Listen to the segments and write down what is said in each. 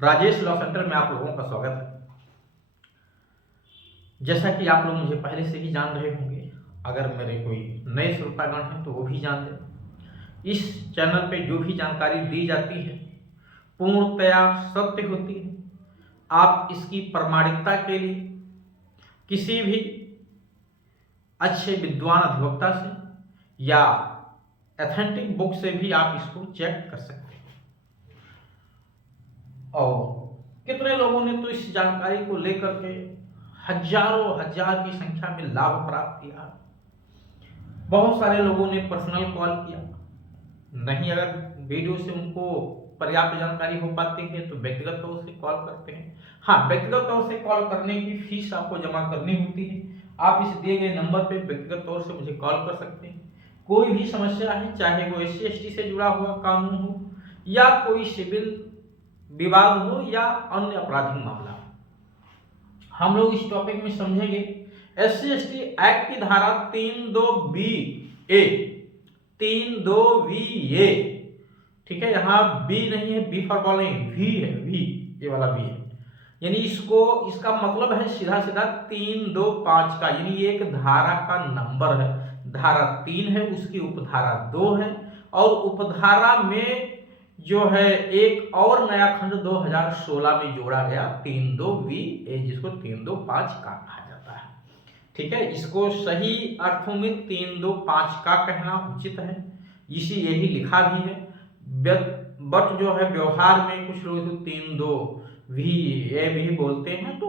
Rajesh law centre में आप लोगों का स्वागत है। जैसा कि आप लोग मुझे पहले से ही जान रहे होंगे, अगर मेरे कोई नए श्रोतागण हैं तो वो भी जान लें। इस चैनल पे जो भी जानकारी दी जाती है पूर्णतया सत्य होती है। आप इसकी प्रामाणिकता के लिए किसी भी अच्छे विद्वान अधिवक्ता से या एथेंटिक बुक से भी आप इसको चेक कर सकते हैं। और कितने लोगों ने तो इस जानकारी को लेकर के हजारों हजार की संख्या में लाभ प्राप्त किया। बहुत सारे लोगों ने पर्सनल कॉल किया, नहीं अगर वीडियो से उनको पर्याप्त जानकारी हो पाती है तो व्यक्तिगत तौर से कॉल करते हैं। हाँ, व्यक्तिगत तौर से कॉल करने की फीस आपको जमा करनी होती है। आप इस दिए गए नंबर पे व्यक्तिगत तौर से मुझे कॉल कर सकते हैं। कोई भी समस्या है, चाहे वो SC/ST से जुड़ा हुआ कानून हो या कोई सिविल विवाद हो या अन्य आपराधिक मामला, हम लोग इस टॉपिक में समझेंगे। SC/ST एक्ट की धारा 3(2)(b)(a), ठीक है। यहाँ बी नहीं है, बी फॉर बॉल नहीं, वी है, वी, ये वाला बी है। यानी इसका मतलब है सीधा सीधा 325 का, यानी ये एक धारा का नंबर है। धारा 3 है, उसकी उपधारा 2 है, और उपधारा में जो है एक और नया खंड 2016 में जोड़ा गया 3(2)(b)(a), जिसको 325 का कहा जाता है। ठीक है, इसको सही अर्थों में 325 का कहना उचित है, इसी यही लिखा भी है। बट जो है व्यवहार में कुछ लोग इसको 3(2)(b)(a) भी बोलते हैं। तो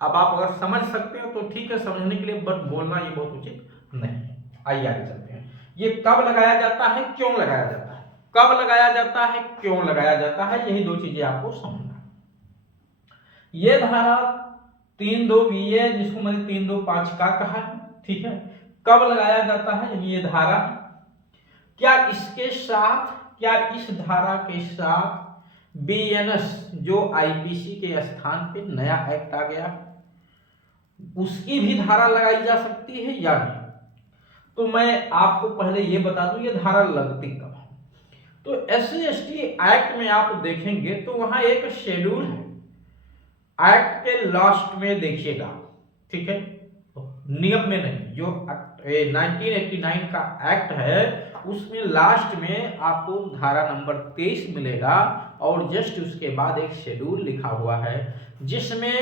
अब आप अगर समझ सकते हो तो ठीक है, समझने के लिए, बट बोलना ये बहुत उचित नहीं है। आइए आगे चलते हैं। ये कब लगाया जाता है, क्यों लगाया जाता है, कब लगाया जाता है, क्यों लगाया जाता है, यही दो चीजें आपको समझना। ये धारा 3(2)(b)(a), जिसको मैंने 325 का कहा है, ठीक है, कब लगाया जाता है, ये धारा, क्या इस धारा के साथ BNS जो IPC के स्थान पे नया एक्ट आ गया उसकी भी धारा लगाई जा सकती है या नहीं? तो मैं आपको पहले ये बता दूं ये धारा लगती कब है। तो SC/ST एक्ट में आप देखेंगे तो वहां एक शेड्यूल है, एक्ट के लास्ट में देखिएगा, ठीक है, नियम में नहीं। जो 1989 का एक्ट है उसमें लास्ट में आपको धारा नंबर 23 मिलेगा, और जस्ट उसके बाद एक शेड्यूल लिखा हुआ है जिसमें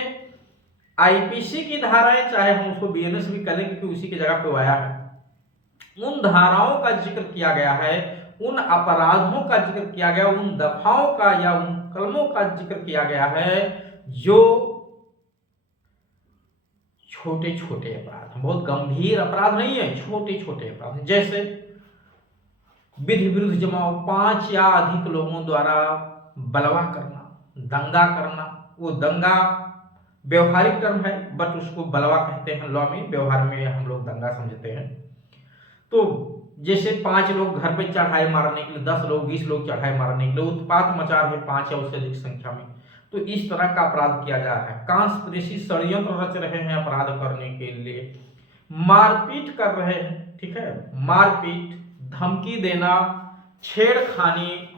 IPC की धाराएं, चाहे हम उसको BNS भी करें क्योंकि उसी की जगह पे आया है, उन धाराओं का जिक्र किया गया है, उन अपराधों का जिक्र किया गया, उन दफाओं का या उन कलमों का जिक्र किया गया है जो छोटे छोटे अपराध, बहुत गंभीर अपराध नहीं है, छोटे छोटे अपराध, जैसे विधि विरुद्ध जमाव, 5 या अधिक लोगों द्वारा बलवा करना, दंगा करना। वो दंगा व्यवहारिक टर्म है, बट उसको बलवा कहते हैं लॉ में, व्यवहार में हम लोग दंगा समझते हैं। तो जैसे 5 लोग घर पे चढ़ाई मारने के लिए, 10 लोग 20 लोग चढ़ाई मारने के लिए उत्पात मचा रहे 5 या उससे अधिक संख्या में, तो इस तरह का अपराध किया जा रहा है। कांस्पिरेसी, षड्यंत्र रच रहे हैं अपराध करने के लिए, मारपीट कर रहे हैं, ठीक है, मारपीट, धमकी देना, छेड़खानी,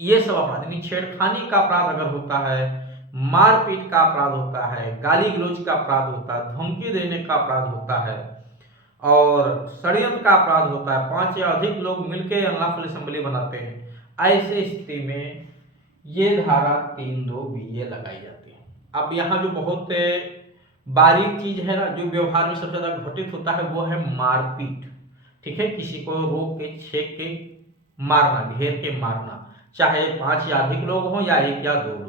ये सब अपराध। यानी छेड़खानी का अपराध अगर होता है, मारपीट का अपराध होता है, गाली गलौज का अपराध होता है, धमकी देने का अपराध होता है, और षड्यंत्र का अपराध होता है, 5 या अधिक लोग मिलकर अनलॉफुल असेंबली बनाते हैं, ऐसे स्थिति में ये धारा 3(2)(b)(a) लगाई जाती है। अब यहाँ जो बहुत बारीक चीज है ना, जो व्यवहार में सबसे ज्यादा घटित होता है, वो है मारपीट, ठीक है, किसी को रोक के, छेक के मारना, घेर के मारना, चाहे 5 या अधिक लोग हों या 1 या 2 लोग,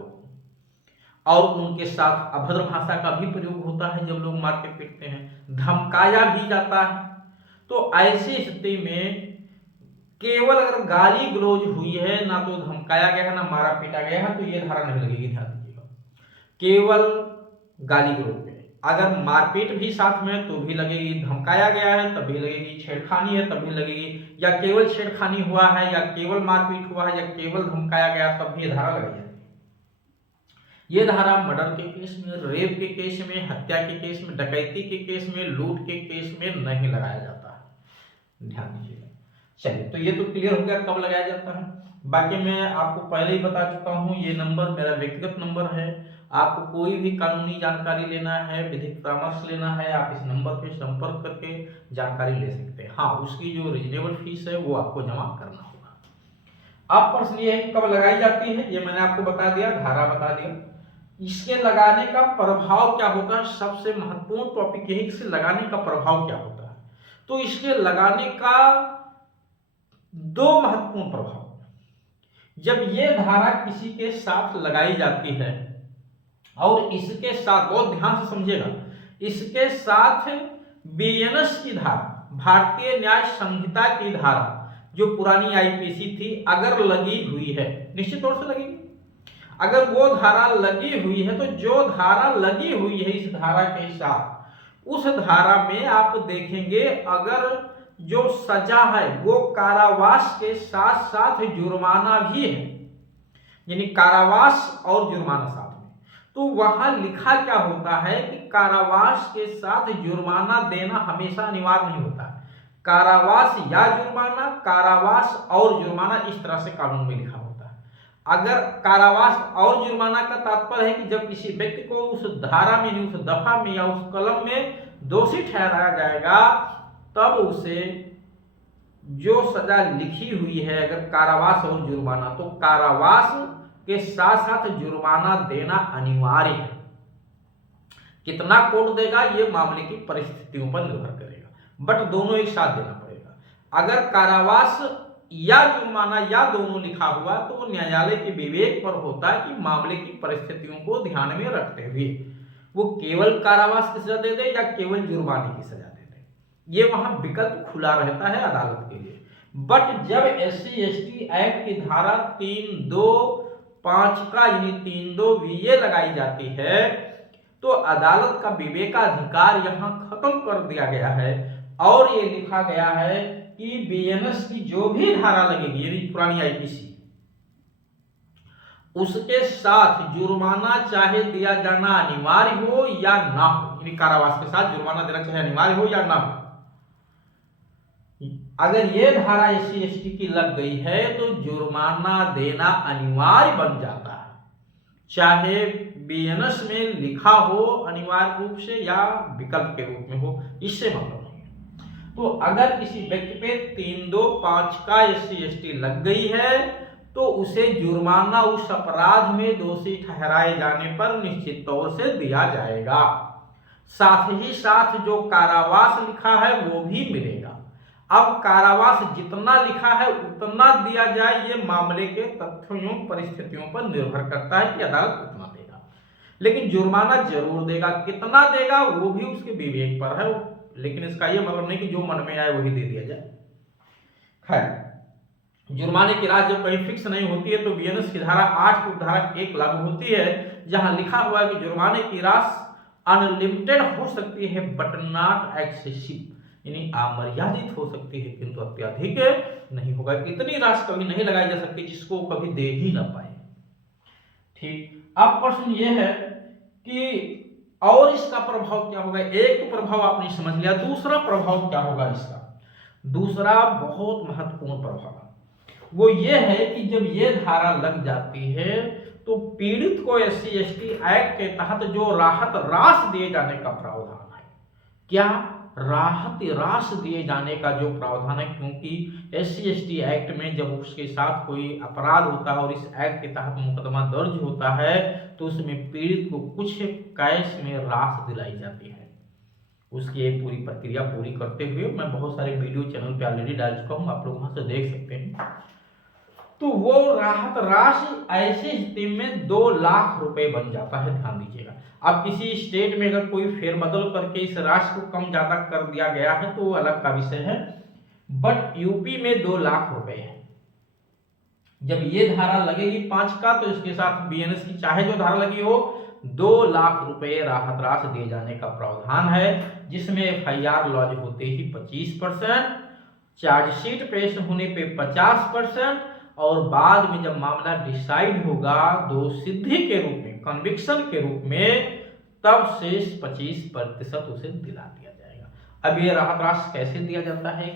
और उनके साथ अभद्र भाषा का भी प्रयोग होता है जब लोग मार के पीटते हैं, धमकाया भी जाता है। तो ऐसी स्थिति में केवल अगर गाली गलौज हुई है, ना तो धमकाया गया है ना मारा पीटा गया है, तो ये धारा नहीं लगेगी, ध्यान दीजिएगा, केवल गाली गलौज पे। अगर मारपीट भी साथ में तो भी लगेगी, धमकाया गया है तब भी लगेगी, छेड़खानी है तब भी लगेगी, या केवल छेड़खानी हुआ है या केवल मारपीट हुआ है या केवल धमकाया गया तब भी ये धारा लगाई जाती है। ये धारा मर्डर के केस में, रेप के केस में, हत्या के केस में, डकैती के केस में, लूट के केस में नहीं लगाया जाता है, ध्यान दीजिएगा। चलिए, तो ये तो क्लियर हो गया कब लगाया जाता है। बाकी मैं आपको पहले ही बता चुका हूँ, ये नंबर मेरा व्यक्तिगत नंबर है। आपको कोई भी कानूनी जानकारी लेना है, विधिक परामर्श लेना है, आप इस नंबर पे संपर्क करके जानकारी ले सकते हैं। हाँ, उसकी जो रिजनेबल फीस है वो आपको जमा करना होगा। अब प्रश्न ये है कि कब लगाई जाती है, ये मैंने आपको बता दिया, धारा बता दिया। इसके लगाने का प्रभाव क्या होता है, सबसे महत्वपूर्ण टॉपिक यही, इससे लगाने का प्रभाव क्या होता है। तो इसके लगाने का दो महत्वपूर्ण प्रभाव। जब ये धारा किसी के साथ लगाई जाती है और इसके साथ, बहुत ध्यान से समझिएगा, इसके साथ बीएनएस की धारा, भारतीय न्याय संहिता की धारा, जो पुरानी आईपीसी थी, अगर लगी हुई है, निश्चित तौर से लगेगी। अगर वो धारा लगी हुई है, तो जो धारा लगी हुई है इस धारा के साथ, उस धारा में आप देखेंगे अगर जो सजा है वो कारावास के साथ साथ जुर्माना भी है, यानी कारावास और जुर्माना साथ में, तो वहां लिखा क्या होता है कि कारावास के साथ जुर्माना देना हमेशा अनिवार्य नहीं होता। कारावास या जुर्माना, कारावास और जुर्माना, इस तरह से कानून में लिखा होता है। अगर कारावास और जुर्माना का तात्पर्य है कि जब किसी व्यक्ति को उस धारा में, उस दफा में या उस कलम में दोषी ठहराया जाएगा, तब उसे जो सजा लिखी हुई है, अगर कारावास और जुर्माना, तो कारावास के साथ साथ जुर्माना देना अनिवार्य है। कितना कोर्ट देगा ये मामले की परिस्थितियों पर निर्भर करेगा, बट दोनों एक साथ देना पड़ेगा। अगर कारावास या जुर्माना या दोनों लिखा हुआ, तो न्यायालय के विवेक पर होता है कि मामले की परिस्थितियों को ध्यान में रखते हुए वो केवल कारावास की सजा दे दे या केवल जुर्माने की सजा दे दे, ये वहां विकल्प खुला रहता है अदालत के लिए। बट जब SC/ST एक्ट की धारा 325 का, यानी 325 लगाई जाती है, तो अदालत का विवेकाधिकार यहां खत्म कर दिया गया है और ये लिखा गया है कि बीएनएस की जो भी धारा लगेगी, यानी पुरानी आईपीसी, उसके साथ जुर्माना चाहे दिया जाना अनिवार्य हो या ना हो, यानी कारावास के साथ जुर्माना देना चाहे अनिवार्य हो या ना हो। अगर ये धारा SC/ST की लग गई है तो जुर्माना देना अनिवार्य बन जाता है, चाहे बीएनएस में लिखा हो अनिवार्य रूप से या विकल्प के रूप में हो, इससे मतलब नहीं है। तो अगर किसी व्यक्ति पे 325 का SC/ST लग गई है, तो उसे जुर्माना उस अपराध में दोषी ठहराए जाने पर निश्चित तौर से दिया जाएगा। साथ ही साथ जो कारावास लिखा है वो भी मिलेगा। अब कारावास जितना लिखा है उतना दिया जाए, ये मामले के तथ्यों परिस्थितियों पर निर्भर करता है कि अदालत कितना देगा, लेकिन जुर्माना जरूर देगा। कितना देगा वो भी उसके विवेक पर है, लेकिन इसका ये मतलब नहीं कि जो मन में आए वही दे दिया जाए। है जुर्माने की राशि जब कहीं फिक्स नहीं होती है, तो बीएनएस की धारा 8 की धारा 1 लागू होती है, जहां लिखा हुआ है कि जुर्माने की राशि अनलिमिटेड हो सकती है बट नॉट एक्सेसिव, यानी अमर्यादित हो सकती है किंतु अत्यधिक नहीं होगा। इतनी राशि कभी नहीं लगाई जा सकती जिसको कभी दे ही ना पाए। ठीक, अब प्रश्न ये है कि और इसका प्रभाव क्या होगा। एक तो प्रभाव आपने समझ लिया, दूसरा प्रभाव क्या होगा इसका। दूसरा बहुत महत्वपूर्ण प्रभाव वो ये है कि जब ये धारा लग जाती है तो पीड़ित को SC/ST एक्ट के तहत जो राहत राशि दिए जाने का प्रावधान है, क्या राहत राशि दिए जाने का जो प्रावधान है, क्योंकि SC/ST एक्ट में जब उसके साथ कोई अपराध होता है और इस एक्ट के तहत मुकदमा दर्ज होता है, तो उसमें पीड़ित को कुछ कैश में राशि दिलाई जाती है। उसकी एक पूरी प्रक्रिया पूरी करते हुए मैं बहुत सारे वीडियो चैनल पे ऑलरेडी डाल चुका हूँ, आप लोग वहां से देख सकते हैं। तो वो राहत राशि ऐसी स्थिति में 2 लाख रुपए बन जाता है, ध्यान दीजिएगा। अब किसी स्टेट में अगर कोई फेरबदल करके इस राशि को कम ज्यादा कर दिया गया है तो वो अलग का विषय है, बट यूपी में 2 लाख रुपए है। जब ये धारा लगेगी 5 का, तो इसके साथ बीएनएस की चाहे जो धारा लगी हो, 2 लाख रुपए राहत राशि दिए जाने का प्रावधान है, जिसमें FIR लॉज होते ही 25%, चार्जशीट पेश होने पे 50%, और बाद में जब मामला डिसाइड होगा दोषसिद्धि के रूप में, कन्विक्शन के रूप में, तब शेष 25% उसे दिला दिया जाएगा। अब ये राहत राशि कैसे दिया जाता है,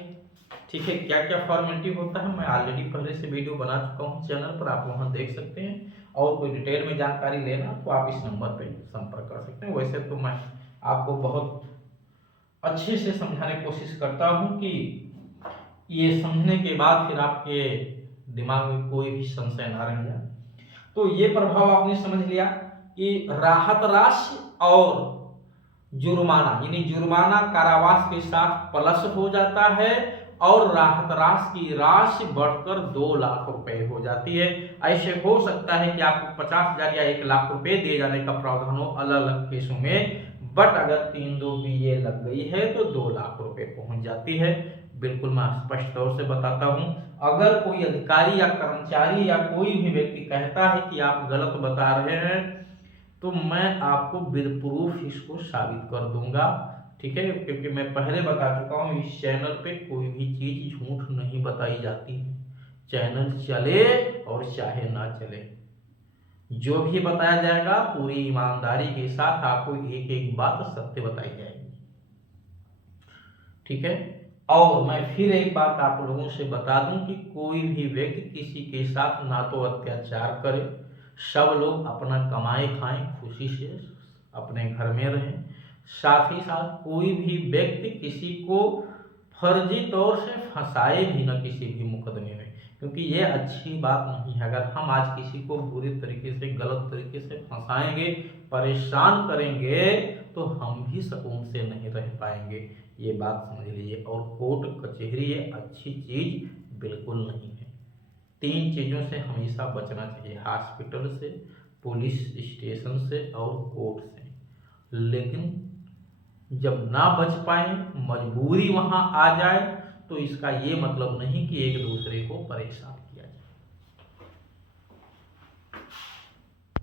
ठीक है। क्या क्या फॉर्मेलिटी होता है मैं ऑलरेडी पहले से वीडियो बना चुका हूँ चैनल पर, आप वहाँ देख सकते हैं। और कोई डिटेल में जानकारी लेना तो आप इस नंबर पे संपर्क कर सकते हैं। वैसे तो मैं आपको बहुत अच्छे से समझाने की कोशिश करता हूँ कि ये समझने के बाद फिर आपके दिमाग में कोई भी संशय ना रह जाए। तो ये प्रभाव आपने समझ लिया कि राहत राशि और जुर्माना, यानी जुर्माना कारावास के साथ प्लस हो जाता है और राहत राशि की राशि बढ़कर 2 लाख रुपए हो जाती है। ऐसे हो सकता है कि आपको 50,000 या 1 लाख रुपए दिए जाने का प्रावधान हो अलग अलग केसों में, बट अगर 3-2 बीए लग गई है तो 2 लाख रुपए पहुंच जाती है। बिल्कुल मैं स्पष्ट तौर से बताता हूं। अगर कोई अधिकारी या कर्मचारी या कोई भी व्यक्ति कहता है कि आप गलत बता रहे हैं तो मैं आपको विद प्रूफ इसको साबित कर दूंगा, ठीक है। क्योंकि मैं पहले बता चुका हूं इस चैनल पे कोई भी चीज झूठ नहीं बताई जाती है, चैनल चले और चाहे ना चले। जो भी बताया जाएगा पूरी ईमानदारी के साथ आपको एक एक बात सत्य बताई जाएगी, ठीक है। और मैं फिर एक बात आप लोगों से बता दूं कि कोई भी व्यक्ति किसी के साथ ना तो अत्याचार करे, सब लोग अपना कमाए खाएं, खुशी से अपने घर में रहें। साथ ही साथ कोई भी व्यक्ति किसी को फर्जी तौर से फंसाए भी ना किसी भी मुकदमे में, क्योंकि ये अच्छी बात नहीं है। अगर हम आज किसी को बुरी तरीके से गलत तरीके से फंसाएंगे, परेशान करेंगे तो हम भी सुकून से नहीं रह पाएंगे, ये बात समझ लीजिए। और कोर्ट कचहरी ये अच्छी चीज बिल्कुल नहीं है। 3 चीजों से हमेशा बचना चाहिए, हॉस्पिटल से, पुलिस स्टेशन से और कोर्ट से। लेकिन जब ना बच पाए, मजबूरी वहां आ जाए, तो इसका ये मतलब नहीं कि एक दूसरे को परेशान